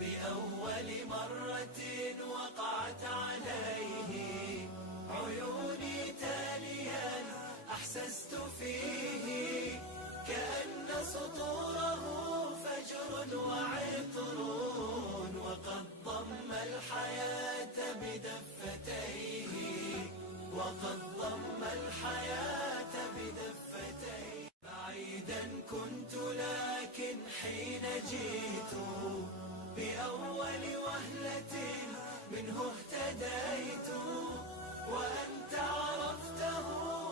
بأول مرة وقعت عليه عيوني تاليا أحسست فيه كأن سطوره فجر وعطر وقد ضم الحياة بدفتيه بعيدا كنت لكن حين جئت بأول وهلة منه اهتديت وأنت عرفته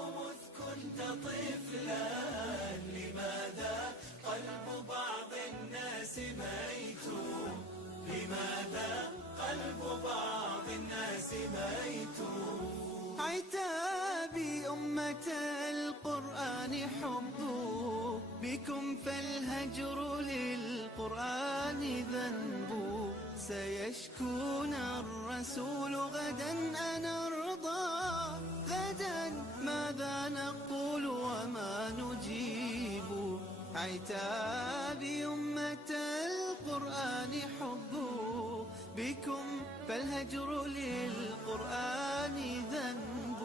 مذ كنت طفلا لماذا قلب بعض الناس ميت عتابي أمة القرآن حب بكم فالهجر للقرآن ذنب سيشكون الرسول غدا أنرضى غدا ماذا نقول وما نجيب عتابي أمة القرآن حب بكم فالهجر للقرآن ذنب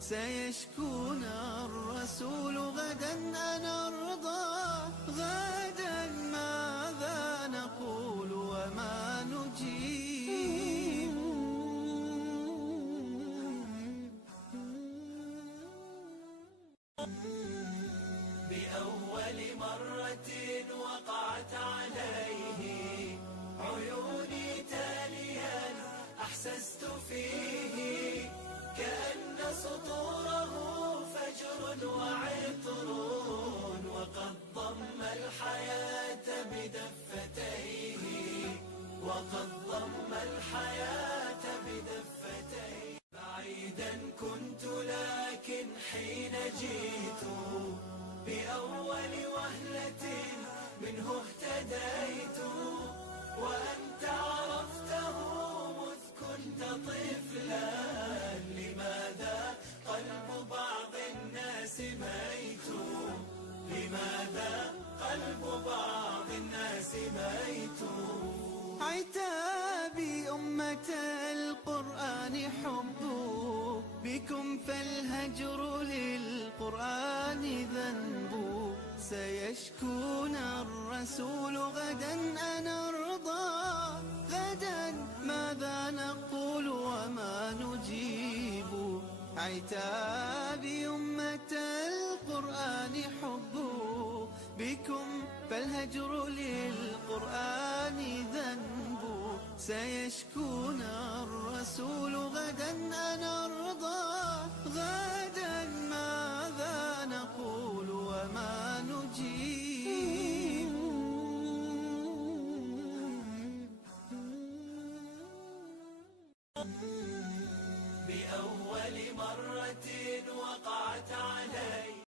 سيشكون الرسول غدا أنرضى غدا ماذا نقول وما نجيب بأول مرة وقعت عليه عيوني تاليا أحسست فيه كأن سطوره فجر وعطر وقد ضم الحياة بدفتيه بعيدا كنت لكن حين جئت بأول وهلة منه اهتديت وأنت عرفته مذ كنت طفلا لماذا قلب بعض الناس ميت عتابي أمة القرآن حب بكم فالهجر للقرآن ذنب سيشكون الرسول غدا أنرضى غدا ماذا نقول وما نجيب عتابي أمة القرآن حب بكم فالهجر للقرآن ذنب سيشكون الرسول غدا أنرضى غدا ماذا نقول وما نجيب بأول مرة وقعت عليه